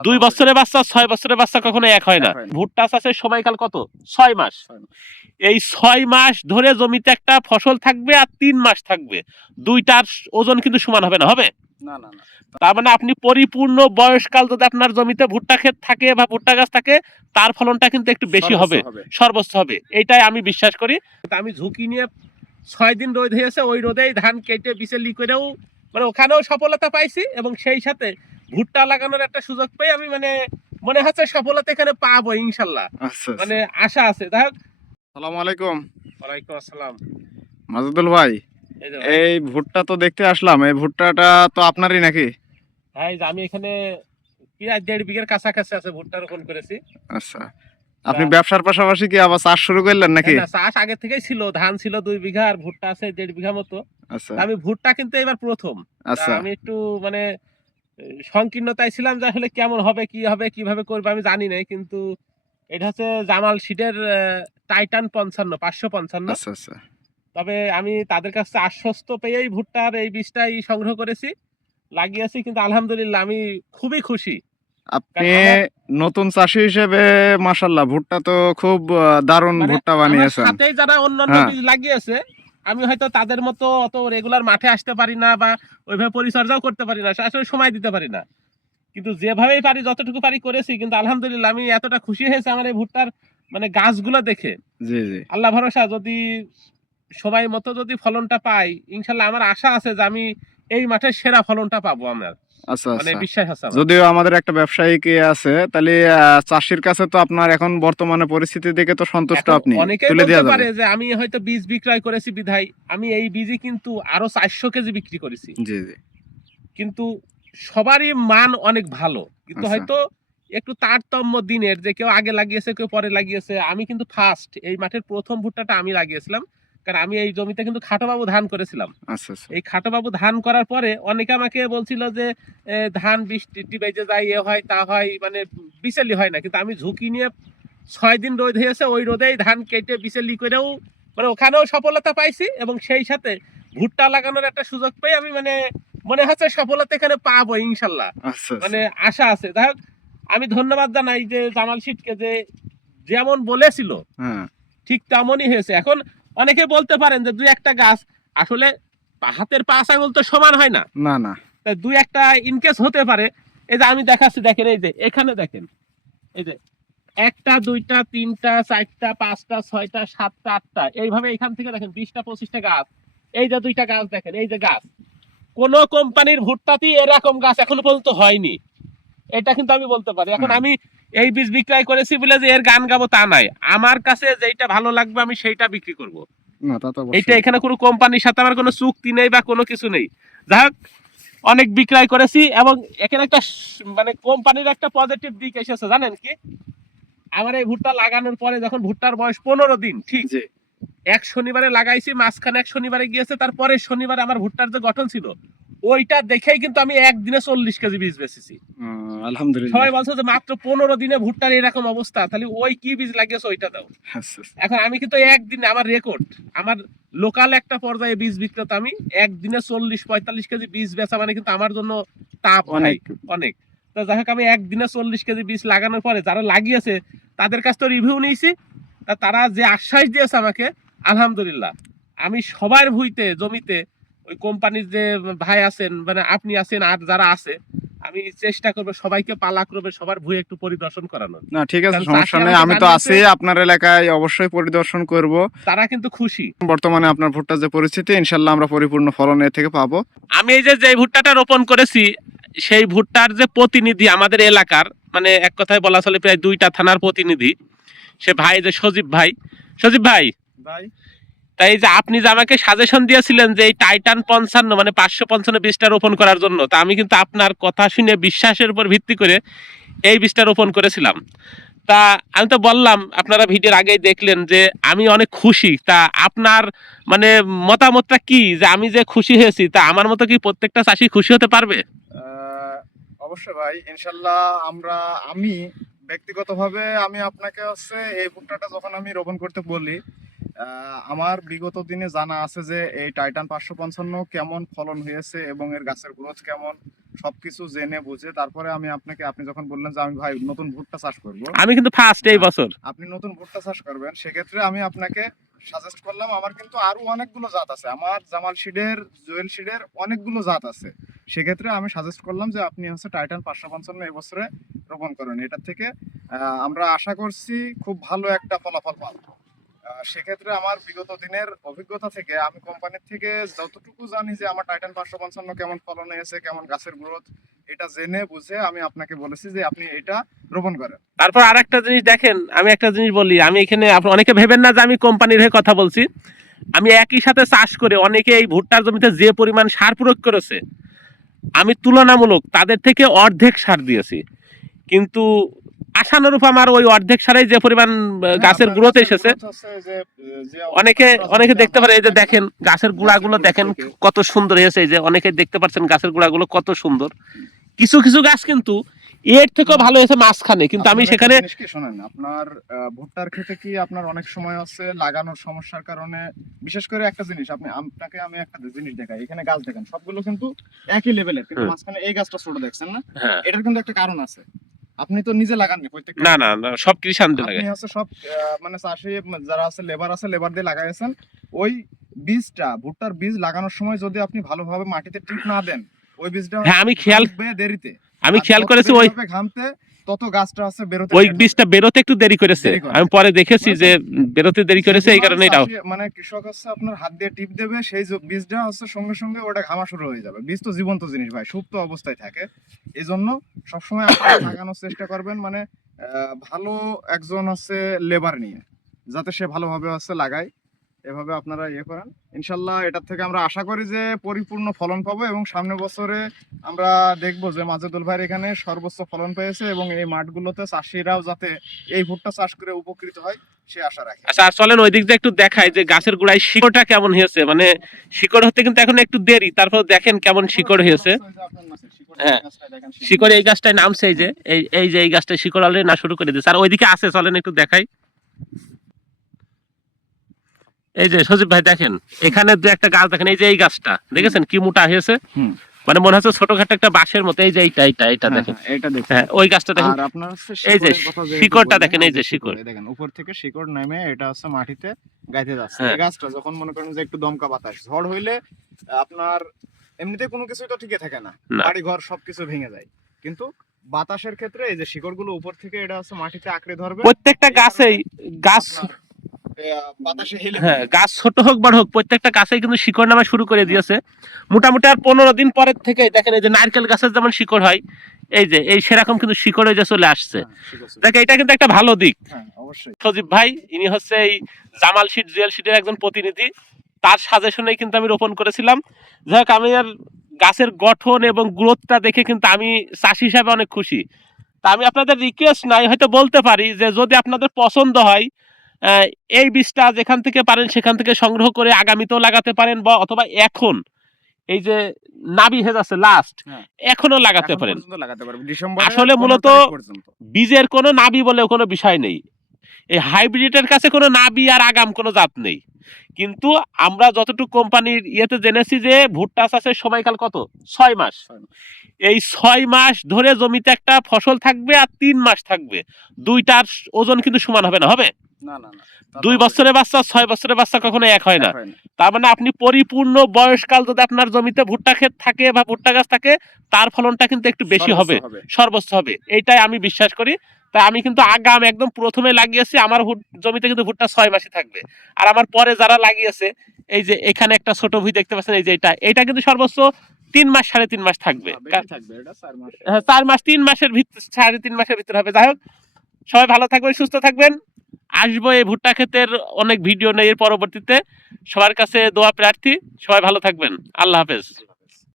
দুই বছরের বাচ্চা ছয় বছরের বাচ্চা কখনো এক হয় না। ভুট্টা চাষের সময়কাল কত? ছয় মাস। এই ছয় মাস ধরে জমিতে একটা ফসল থাকবে আর তিন মাস থাকবে। দুইটার ওজন কিন্তু সমান হবে না হবে? তার মানে আপনি পরিপূর্ণ বয়সকাল যদি আপনার জমিতে ভুট্টা ক্ষেত থাকে বা ভুট্টা গাছ থাকে তার ফলনটা কিন্তু একটু বেশি হবে। সর্বোচ্চ হবে। এটাই আমি বিশ্বাস করি। আমি ঝুঁকি নিয়ে ছয় দিন রোদ হয়েছে ওই রোদেই ধান কেটে বিচেলি করেও মানে ওখানেও সফলতা পাইছি এবং সেই সাথে ভুট্টা লাগানোর একটা সুযোগ পেয়ে আমি মানে মনে হচ্ছে সফলতা এখানে পাবো ইনশাল্লাহ। আচ্ছা মানে আশা আছে। যাই হোক। আসসালামু আলাইকুম। ওয়ালাইকুম আসসালাম। মাজুদুল ভাই এই ভুট্টা তো দেখতে আসলাম এই ভুট্টাটা তো আপনারই নাকি? ভাই যে আমি এখানে প্রায় দেড় বিঘের কাছাকাছি আছে ভুট্টা রোপণ করেছি। আচ্ছা আপনি ব্যবসার পাশাপাশি কি আবার চাষ শুরু করলেন নাকি? চাষ আগে থেকেই ছিল ধান ছিল দুই বিঘা আর ভুট্টা আছে দেড় বিঘা মতো। আচ্ছা আমি ভুট্টা কিন্তু এবার প্রথম। আচ্ছা। আমি একটু মানে সংকীর্ণতায় ছিলাম যে আসলে কেমন হবে কি হবে কীভাবে করবে আমি জানি নাই কিন্তু এটা হচ্ছে জামাল শিটের টাইটান পঞ্চান্ন পাঁচশো পঞ্চান্ন। আচ্ছা আচ্ছা। তবে আমি তাদের কাছে আশ্বস্ত পেয়েই ভুট্টার এই বীজটাই সংগ্রহ করেছি লাগিয়েছি কিন্তু আলহামদুলিল্লাহ আমি খুবই খুশি। আপনি নতুন চাষি হিসেবে মাশাল্লাহ ভুট্টা তো খুব দারুণ মানে ভুট্টা বানিয়েছেন। যারা অন্যান্য হ্যাঁ। বীজ লাগিয়েছে আমি হয়তো তাদের মতো অত রেগুলার মাঠে আসতে পারি না বা ওইভাবে পরিচর্যাও করতে পারি না আসলে সময় দিতে পারি না। কিন্তু যেভাবেই পারি যতটুকু পারি করেছি কিন্তু আলহামদুলিল্লাহ আমি এতটা খুশি হয়েছে আমার এই ভুট্টার মানে গাছগুলো দেখে। জি জি। আল্লাহ ভরসা যদি সময় মতো যদি ফলনটা পাই ইনশাল্লাহ আমার আশা আছে যে আমি এই মাঠে সেরা ফলনটা পাবো আমার। আচ্ছা মানে আচ্ছা। যদিও আমাদের একটা ব্যবসায়িক ইয়ে আছে তাহলে চাষির কাছে তো আপনার এখন বর্তমানে পরিস্থিতি দেখে তো সন্তুষ্ট আপনি। তুলে দেওয়া যাবে। যে আমি হয়তো বীজ বিক্রয় করেছি বিধায় আমি এই বীজই কিন্তু আরও চারশো কেজি বিক্রি করেছি। জি জি। কিন্তু সবারই মান অনেক ভালো। কিন্তু আচ্ছা। হয়তো একটু তারতম্য দিনের যে কেউ আগে লাগিয়েছে কেউ পরে লাগিয়েছে। আমি কিন্তু ফার্স্ট এই মাঠের প্রথম ভুট্টাটা আমি লাগিয়েছিলাম। কারণ আমি এই জমিতে কিন্তু খাটোবাবু ধান করেছিলাম। আচ্ছা আচ্ছা। এই খাটোবাবু ধান করার পরে অনেকে আমাকে বলছিল যে ধান বৃষ্টি টিপাইতে যায় এ হয় তা হয় মানে বিচেলি হয় না। কিন্তু আমি ঝুঁকি নিয়ে ছয় দিন রোদ হয়েছে ওই রোদেই ধান কেটে বিচেলি করেও মানে ওখানেও সফলতা পাইছি এবং সেই সাথে ভুট্টা লাগানোর একটা সুযোগ পেয়ে আমি মানে মনে হচ্ছে সফলতা এখানে পাবো ইনশাল্লাহ। আচ্ছা মানে আশা আছে। যাই হোক আমি ধন্যবাদ জানাই যে জামাল শিটকে যে যেমন বলেছিল হ্যাঁ। ঠিক তেমনই হয়েছে। এখন অনেকে বলতে পারেন যে দুই একটা গাছ আসলে হাতের পাঁচ আঙুল তো সমান হয় না। না না। দুই একটা ইনকেস হতে পারে। এই যে আমি দেখাচ্ছি দেখেন এই যে এখানে দেখেন এই যে একটা দুইটা তিনটা চারটা পাঁচটা ছয়টা সাতটা আটটা এইভাবে এখান থেকে দেখেন বিশটা পঁচিশটা গাছ। এই যে দুইটা গাছ দেখেন এই যে গাছ। কোন কোম্পানির ভুট্টাতেই এরকম গাছ এখনও পর্যন্ত হয়নি। এটা কিন্তু আমি বলতে পারি। এখন আমি এই বীজ বিক্রয় করেছি বলে যে এর গান গাবো তা নাই। আমার কাছে যেটা ভালো লাগবে আমি সেইটা বিক্রি করব। অবশ্যই। এখানে কোনো কোম্পানির সাথে আমার কোনো চুক্তি নেই বা কোনো কিছু নেই। যাই হোক অনেক বিক্রয় করেছি এবং এখানে একটা মানে কোম্পানির একটা পজিটিভ দিক এসেছে জানেন কি? আমার এই ভুট্টা লাগানোর পরে যখন ভুট্টার বয়স পনেরো দিন ঠিক? জি। এক শনিবারে লাগাইছি মাঝখানে এক শনিবারে গিয়েছে তারপরে শনিবারে আমার ভুট্টার যে গঠন ছিল ওইটা দেখেই কিন্তু আমি একদিনে চল্লিশ কেজি বীজ বেচেছি। আলহামদুলিল্লাহ। সবাই বলছে যে মাত্র পনেরো দিনে ভুট্টার এরকম অবস্থা তাহলে ওই কি বীজ লাগিয়েছে ওইটা দাও। আচ্ছা। এখন আমি কিন্তু একদিনে আমার রেকর্ড আমার লোকাল একটা পর্যায়ে বীজ বিক্রেতা আমি একদিনে চল্লিশ পঁয়তাল্লিশ কেজি বীজ বেচা মানে কিন্তু আমার জন্য অনেক অনেক। অনেক। তো যাই হোক আমি একদিনে চল্লিশ কেজি বীজ লাগানোর পরে যারা লাগিয়েছে তাদের কাছ তো রিভিউ নিয়েছি। তা তারা যে আশ্বাস দিয়েছে আমাকে আলহামদুলিল্লাহ আমি সবার ভুইতে জমিতে ওই কোম্পানির যে ভাই আছেন মানে আপনি আছেন আর যারা আছে আমি চেষ্টা করব সবাইকে পালা করবে সবার ভুই একটু পরিদর্শন করানোর। না ঠিক আছে সমস্যা নেই আমি তো আছি আপনার এলাকায় অবশ্যই পরিদর্শন করব। তারা কিন্তু খুশি। বর্তমানে আপনার ভুট্টার যে পরিস্থিতি ইনশাল্লাহ আমরা পরিপূর্ণ ফলন এর থেকে পাবো। আমি এই যে যে ভুট্টাটা রোপণ করেছি সেই ভুট্টার যে প্রতিনিধি আমাদের এলাকার মানে এক কথায় বলা চলে প্রায় দুইটা থানার প্রতিনিধি সে ভাই যে সজীব ভাই। সজীব ভাই ভাই? তাই যে আপনি যে আমাকে সাজেশন দিয়েছিলেন যে এই টাইটান পঞ্চান্ন মানে পাঁচশো পঞ্চান্ন বীজটা রোপণ করার জন্য, তা আমি কিন্তু আপনার কথা শুনে বিশ্বাসের উপর ভিত্তি করে এই বীজটা রোপণ করেছিলাম। তা আমি তো বললাম, আপনারা ভিডিওর আগেই দেখলেন যে আমি অনেক খুশি। তা আপনার মানে মতামতটা কি? যে আমি যে খুশি হয়েছি, তা আমার মতো কি প্রত্যেকটা চাষি খুশি হতে পারবে? অবশ্যই ভাই, ইনশাল্লাহ আমরা, আমি ব্যক্তিগতভাবে, আমি আপনাকে হচ্ছে এই ভুট্টাটা যখন আমি রোপণ করতে বলি আমার বিগত দিনে জানা আছে যে এই টাইটান পাঁচশো পঞ্চান্ন কেমন ফলন হয়েছে এবং এর গাছের গ্রোথ কেমন সবকিছু জেনে বুঝে তারপরে আমি আপনাকে আপনি যখন বললেন যে আমি ভাই নতুন ভুট্টা চাষ করব। আমি কিন্তু ফার্স্ট এই বছর। আপনি নতুন ভুট্টা চাষ করবেন সেক্ষেত্রে আমি আপনাকে সাজেস্ট করলাম আমার কিন্তু আরও অনেকগুলো জাত আছে। আমার জামাল শিডের জুয়েল শিডের অনেকগুলো জাত আছে। সেক্ষেত্রে আমি সাজেস্ট করলাম যে আপনি হচ্ছে টাইটান পাঁচশো পঞ্চান্ন এবছরে রোপণ করেন। এটার থেকে আমরা আশা করছি খুব ভালো একটা ফলাফল পাবো। সেক্ষেত্রে আমার বিগত দিনের অভিজ্ঞতা থেকে, আমি কোম্পানির থেকে যতটুকু জানি যে আমার টাইটান পাঁচশো পঞ্চান্ন কেমন ফলন হয়েছে, কেমন গাছের গ্রোথ এটা জেনে বুঝে আমি আপনাকে বলেছি যে আপনি এটা রোপণ করেন। তারপর আরেকটা জিনিস দেখেন, আমি একটা জিনিস বলি, আমি এখানে অনেকে ভেবেন না যে আমি কোম্পানির হয়ে কথা বলছি। আমি একই সাথে চাষ করে, অনেকে এই ভুট্টার জমিতে যে পরিমাণ সার প্রয়োগ করেছে, আমি তুলনামূলক তাদের থেকে অর্ধেক সার দিয়েছি। কিন্তু আশানুরূপ আমার ওই অর্ধেক সারে যে পরিমাণ গাছের গ্রোথ এসেছে। অনেকে অনেকে দেখতে পারে এই যে দেখেন গাছের গুড়াগুলো দেখেন কত সুন্দর হয়েছে এই যে অনেকে দেখতে পাচ্ছেন গাছের গুড়াগুলো কত সুন্দর। কিছু কিছু গাছ কিন্তু এর থেকেও ভালো হয়েছে মাঝখানে কিন্তু আমি সেখানে শোনেন আপনার ভুট্টার ক্ষেত্রে কি আপনার অনেক সময় আছে লাগানোর সমস্যার কারণে বিশেষ করে একটা জিনিস আপনি আপনাকে আমি একটা জিনিস দেখাই এখানে গাছ দেখেন সবগুলো কিন্তু একই লেভেলের কিন্তু মাঝখানে এই গাছটা ছোট দেখছেন না? হ্যাঁ। এটার কিন্তু একটা কারণ আছে। আপনি তো নিজে লাগাননি না না না সব কৃষান দিয়ে আপনি হচ্ছে সব মানে চাষি যারা আছে লেবার আছে লেবার দিয়ে লাগাইছেন ওই বীজটা ভুট্টার বীজ লাগানোর সময় যদি আপনি ভালোভাবে মাটিতে ঠিক না দেন ওই বীজটা হ্যাঁ আমি খেয়াল দেরিতে। আমি খেয়াল করেছি ওই ঘামতে তত গাছটা আছে বেরোতে ওই বীজটা বেরোতে একটু দেরি করেছে। আমি পরে দেখেছি যে বেরোতে দেরি করেছে এই কারণে এটাও। মানে কৃষক হচ্ছে আপনার হাত দিয়ে টিপ দেবে সেই বীজটা হচ্ছে সঙ্গে সঙ্গে ওটা ঘামা শুরু হয়ে যাবে। বীজ তো জীবন্ত জিনিস ভাই সুপ্ত অবস্থায় থাকে। এই জন্য সবসময় আপনারা লাগানোর চেষ্টা করবেন মানে ভালো একজন হচ্ছে লেবার নিয়ে যাতে সে ভালোভাবে হচ্ছে লাগায়। এভাবে আপনারা ইয়ে করেন। ইনশাল্লাহ এটার থেকে আমরা আশা করি যে পরিপূর্ণ ফলন পাবো এবং সামনের বছরে আমরা দেখব যে মাজেদুল ভাইয়ের এখানে সর্বোচ্চ ফলন পেয়েছে এবং এই মাঠগুলোতে চাষিরাও যাতে এই ভুট্টা চাষ করে উপকৃত হয় আচ্ছা আর চলেন ওই দিক দিয়ে একটু দেখাই যে গাছের গোড়ায় শিকড়টা কেমন হয়েছে। মানে শিকড় হতে কিন্তু এখন একটু দেরি, তারপর দেখেন কেমন শিকড় হয়েছে। হ্যাঁ। শিকড় এই নামছে যে, এই এই যে এই শিকড় না শুরু করে দিয়েছে। আর ওইদিকে আছে, চলেন একটু দেখাই। এই যে সজীব ভাই দেখেন এখানে দু একটা গাছ দেখেন এই যে এই গাছটা দেখেছেন কি মোটা হয়েছে? মানে মনে হচ্ছে ছোটখাটো একটা বাঁশের মতো এই যে এইটা এইটা এইটা দেখেন। এটা দেখুন। হ্যাঁ ওই গাছটা দেখেন। আর আপনার হচ্ছে এই যে শিকড়টা দেখেন, এই যে শিকড়। দেখেন উপর থেকে শিকড় নেমে এটা হচ্ছে মাটিতে গাইতে যাচ্ছে। হ্যাঁ। এই গাছটা যখন মনে করেন যে একটু দমকা বাতাস ঝড় হইলে আপনার এমনিতে কোনো কিছুই তো ঠিকই থাকে না। না। বাড়ি ঘর সবকিছু ভেঙে যায়। কিন্তু বাতাসের ক্ষেত্রে এই যে শিকড়গুলো উপর থেকে এটা হচ্ছে মাটিতে আঁকড়ে ধরবে। প্রত্যেকটা গাছেই গাছ হ্যাঁ গাছ ছোট হোক বড় হোক প্রত্যেকটা কিন্তু শিকড় নামা শুরু করে দিয়েছে। মোটামুটি আর পনেরো দিন পরের থেকে দেখেন এই যে নারকেল গাছের যেমন শিকড় হয় এই যে এই সেরকম কিন্তু শিকড় যে চলে আসছে। হ্যাঁ। দেখ এটা কিন্তু একটা ভালো দিক। হ্যাঁ সজীব ভাই ইনি হচ্ছে এই জামাল শীট জুয়েল শীটের একজন প্রতিনিধি। তার সাজেশনে কিন্তু আমি রোপণ করেছিলাম। যাই হোক আমি আর গাছের গঠন এবং গ্রোথটা দেখে কিন্তু আমি চাষি হিসাবে অনেক খুশি। তা আমি আপনাদের রিকোয়েস্ট নাই হয়তো বলতে পারি যে যদি আপনাদের পছন্দ হয় এই বীজটা যেখান থেকে পারেন সেখান থেকে সংগ্রহ করে আগামীতেও লাগাতে পারেন বা অথবা এখন এই যে নাবি হেজ আছে লাস্ট হ্যাঁ। এখনও লাগাতে পারেন আসলে মূলত- বীজের কোনো নাবি বলে কোনো বিষয় নেই। এই হাইব্রিডের কাছে কোনো নাবি আর আগাম কোনো জাত নেই। কিন্তু আমরা যতটুকু কোম্পানির ইয়েতে জেনেছি যে ভুট্টা চাষের সময়কাল কত? ছয় মাস। এই ছয় মাস ধরে জমিতে একটা ফসল থাকবে আর তিন মাস থাকবে। দুইটার ওজন কিন্তু সমান হবে না হবে? দুই বছরের বাচ্চা ছয় বছরের বাচ্চা কখনো এক হয় না। তার মানে আপনি পরিপূর্ণ বয়সকাল যদি আপনার জমিতে ভুট্টা ক্ষেত থাকে বা ভুট্টা গাছ থাকে তার ফলনটা কিন্তু একটু বেশি হবে। সর্বোচ্চ হবে। এইটাই আমি বিশ্বাস করি। তাই আমি কিন্তু আগাম একদম প্রথমে লাগিয়েছি আমার জমিতে কিন্তু ভুট্টা ছয় মাসে থাকবে। আর আমার পরে যারা লাগিয়েছে এই যে এখানে একটা ছোট ভুই দেখতে পাচ্ছেন এই যে এটা এটা কিন্তু সর্বোচ্চ তিন মাস সাড়ে তিন মাস থাকবে। হ্যাঁ, হ্যাঁ, চার মাস তিন মাসের ভিতর সাড়ে তিন মাসের ভিতরে হবে। যাই হোক সবাই ভালো থাকবেন সুস্থ থাকবেন। আসব এই ভুট্টা ক্ষেতের অনেক ভিডিও নেই এর পরবর্তীতে। সবার কাছে দোয়া প্রার্থী। সবাই ভালো থাকবেন। আল্লাহ হাফেজ।